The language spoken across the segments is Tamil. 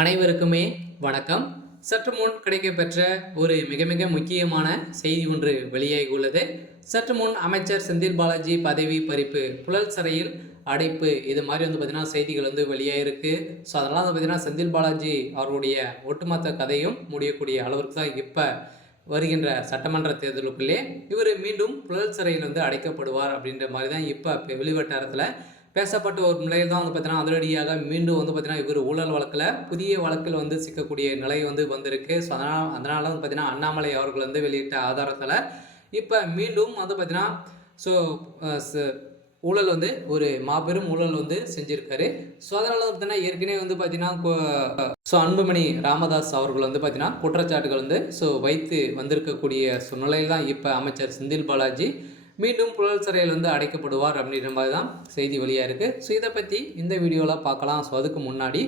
அனைவருக்குமே வணக்கம். சற்று முன் கிடைக்கப்பெற்ற ஒரு மிக மிக முக்கியமான செய்தி ஒன்று வெளியாகியுள்ளது. சற்று முன் அமைச்சர் செந்தில் பாலாஜி பதவி பறிப்பு, புழல் சிறையில் அடைப்பு, இது மாதிரி பார்த்தீங்கன்னா செய்திகள் வெளியாகிருக்கு. ஸோ அதனால் பார்த்தீங்கன்னா செந்தில் பாலாஜி அவர்களுடைய ஒட்டுமொத்த கதையும் முடியக்கூடிய அளவிற்கு தான் இப்போ வருகின்ற சட்டமன்ற தேர்தலுக்குள்ளே இவர் மீண்டும் புழல் சிறையில் அடைக்கப்படுவார் அப்படின்ற மாதிரி தான் இப்போ வெளிவட்டாரத்தில் பேசப்பட்ட ஒரு நிலையில் தான் பார்த்தீங்கன்னா அதிரடியாக மீண்டும் பார்த்தீங்கன்னா இவர் ஊழல் வழக்கில் புதிய வழக்கில் சிக்கக்கூடிய நிலை வந்திருக்கு. ஸோ அதனால பார்த்தீங்கன்னா அண்ணாமலை அவர்கள் வெளியிட்ட ஆதாரத்தில் இப்போ மீண்டும் பார்த்தீங்கன்னா ஸோ ஊழல் ஒரு மாபெரும் ஊழல் செஞ்சுருக்காரு. ஸோ அதனால பார்த்தீங்கன்னா ஏற்கனவே பார்த்தீங்கன்னா ஸோ அன்புமணி ராமதாஸ் அவர்கள் பார்த்தீங்கன்னா குற்றச்சாட்டுகள் ஸோ வைத்து வந்திருக்கக்கூடிய சூழ்நிலையில் தான் இப்போ அமைச்சர் செந்தில் பாலாஜி மீண்டும் புழல் சிறையில் அடைக்கப்படுவார் அப்படின்ற மாதிரி தான் செய்தி வெளியாக இருக்குது. ஸோ இதை பற்றி இந்த வீடியோவில் பார்க்கலாம். ஸோ அதுக்கு முன்னாடி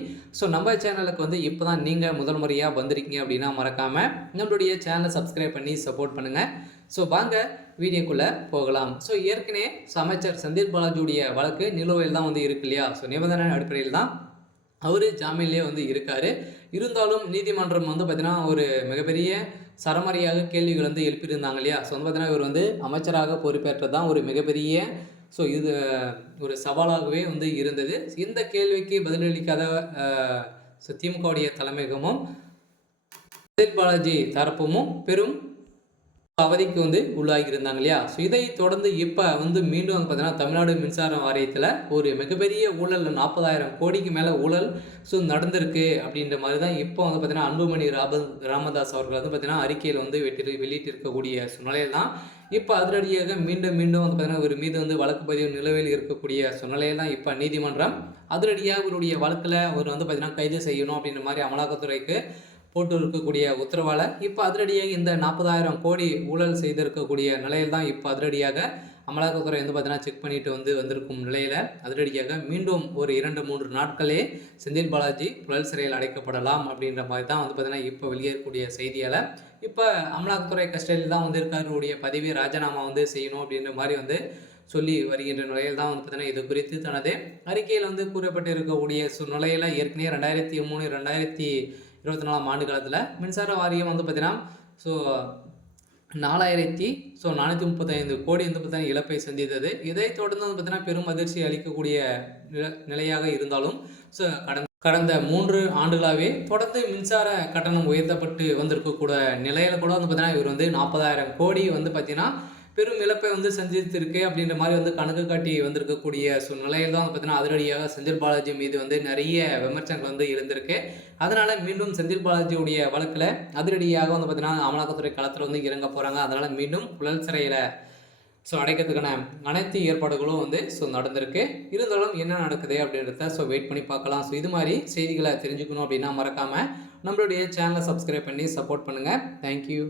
நம்ம சேனலுக்கு இப்போ தான் நீங்கள் முதல் முறையாக வந்திருக்கீங்க அப்படின்னா மறக்காமல் நம்மளுடைய சேனலை சப்ஸ்கிரைப் பண்ணி சப்போர்ட் பண்ணுங்கள். ஸோ வாங்க வீடியோக்குள்ளே போகலாம். ஸோ ஏற்கனவே அமைச்சர் செந்தில் பாலாஜியுடைய வழக்கு நிலுவையில் தான் இருக்கு இல்லையா. ஸோ நிபந்தனை அடிப்படையில் தான் அவர் ஜாமீன்லேயே இருக்கார். இருந்தாலும் நீதிமன்றம் பார்த்தீங்கன்னா ஒரு மிகப்பெரிய சரமாரியாக கேள்விகள் எழுப்பியிருந்தாங்க இல்லையா. ஸோ பார்த்தீங்கன்னா இவர் அமைச்சராக பொறுப்பேற்றது தான் ஒரு மிகப்பெரிய ஸோ இது ஒரு சவாலாகவே இருந்தது. இந்த கேள்விக்கு பதிலளிக்காத திமுகவுடைய தலைமையகமும் செந்தில் பாலாஜி தரப்பும் பெரும் அவதிக்கு உள்ளாகி இருந்தாங்க இல்லையா. ஸோ இதை தொடர்ந்து இப்போ மீண்டும் பார்த்தீங்கன்னா தமிழ்நாடு மின்சார வாரியத்தில் ஒரு மிகப்பெரிய ஊழல் 40,000 கோடிக்கு மேலே ஊழல் நடந்திருக்கு அப்படின்ற மாதிரி தான் இப்போ பார்த்தீங்கன்னா அன்புமணி ராமதாஸ் அவர்கள் பார்த்தீங்கன்னா அறிக்கையில் வெளியிட்டிருக்கக்கூடிய சூழ்நிலையில் தான் இப்போ அதிரடியாக மீண்டும் பார்த்தீங்கன்னா ஒரு மீது வழக்கு பதிவு நிலுவையில் இருக்கக்கூடிய சூழ்நிலையில் தான் இப்போ நீதிமன்றம் அதிரடியாக இவருடைய வழக்கில் அவர் பார்த்தீங்கன்னா கைது செய்யணும் அப்படின்ற மாதிரி அமலாக்கத்துறைக்கு போட்டு இருக்கக்கூடிய உத்தரவால் இப்போ அதிரடியாக இந்த 40,000 கோடி ஊழல் செய்திருக்கக்கூடிய நிலையில் தான் இப்போ அதிரடியாக அமலாக்கத்துறை பார்த்தீங்கன்னா செக் பண்ணிட்டு வந்திருக்கும் நிலையில் அதிரடியாக மீண்டும் ஒரு 2-3 நாட்களே செந்தில் பாலாஜி புழல் சிறையில் அடைக்கப்படலாம் அப்படின்ற மாதிரி தான் பார்த்தீங்கன்னா இப்போ வெளியேறக்கூடிய செய்தியால் இப்போ அமலாக்கத்துறை கஸ்டடியில் தான் இருக்காருடைய பதவியை ராஜினாமா செய்யணும் அப்படின்ற மாதிரி சொல்லி வருகின்ற நிலையில் தான் பார்த்தீங்கன்னா இது குறித்து தனது அறிக்கையில் கூறப்பட்டு இருக்கக்கூடிய சூழ்நிலையில் ஏற்கனவே 2023-2024 ஆண்டு காலத்தில் மின்சார வாரியம் பார்த்தீங்கன்னா ஸோ 4,435 கோடி பார்த்தீங்கன்னா இழப்பை சந்தித்தது. இதை தொடர்ந்து பார்த்தீங்கன்னா பெரும் அதிர்ச்சி அளிக்கக்கூடிய நிலையாக இருந்தாலும் ஸோ கடந்த 3 ஆண்டுகளாகவே தொடர்ந்து மின்சார கட்டணம் உயர்த்தப்பட்டு வந்திருக்கக்கூட நிலையில் கூட பார்த்தீங்கன்னா இவர் 40,000 கோடி பார்த்தீங்கன்னா பெரும் இழப்பை சந்தித்திருக்கு அப்படின்ற மாதிரி கணக்கு காட்டி வந்திருக்கக்கூடிய சூழ்நிலையில் தான் பார்த்தீங்கன்னா அதிரடியாக செந்தில் பாலாஜி மீது நிறைய விமர்சனங்கள் இருந்திருக்கு. அதனால் மீண்டும் செந்தில் பாலாஜியுடைய வழக்கில் அதிரடியாக பார்த்தீங்கன்னா அமலாக்கத்துறை களத்தில் இறங்க போகிறாங்க. அதனால் மீண்டும் புழல் சிறையில் அடைக்கிறதுக்கான அனைத்து ஏற்பாடுகளும் நடந்திருக்கு. இருந்தாலும் என்ன நடக்குது அப்படின்றத வெயிட் பண்ணி பார்க்கலாம். இது மாதிரி செய்திகளை தெரிஞ்சுக்கணும் அப்படின்னா மறக்காமல் நம்மளுடைய சேனலை சப்ஸ்கிரைப் பண்ணி சப்போர்ட் பண்ணுங்கள். தேங்க்யூ.